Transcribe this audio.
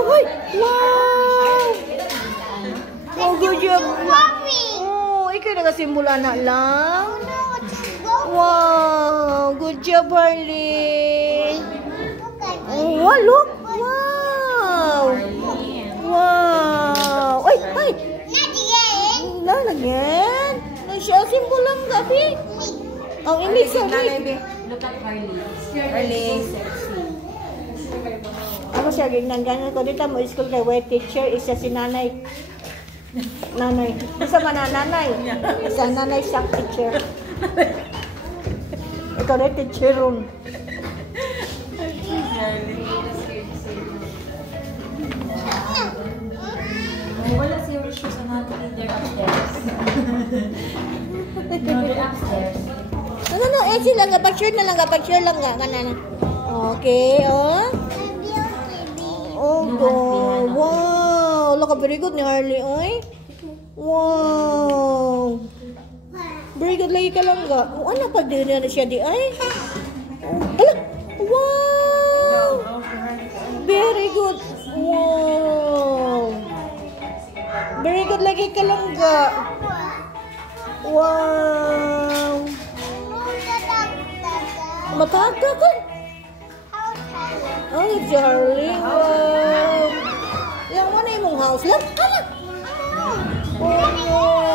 Uy! Wow! Oh, good job. Oh, ikaw nakasimula na lang. Wow! Good job, Harley. Oh, look! Wow! Wow! Ay! Ay! Nalagyan! Siya, simbol lang gabi. Ang imig sabi. Look at Harley. Harley. Ako siya, ginaganan ko dito mo school kay white teacher, isa si nanay. Nanay. Isa man na nanay. Isa nanay sa teacher. Ito na teacher room. Wala si Rishu sa natin leader upstairs. No, they're upstairs. No, sila nga, pag-share na lang nga, pag-share lang nga, kanan. Okay, oh. Oh, go. Wow. Look, very good ni Harley, oy. Wow. Very good lagi ka lang ga. Oh, ano pa din na siya di ay? Hala. Wow. Very good. Wow. Very good lagi ka lang ga. Wow. Mataga ka. Oh, it's Harley. Wow. Yang mana yung house lang? Oh,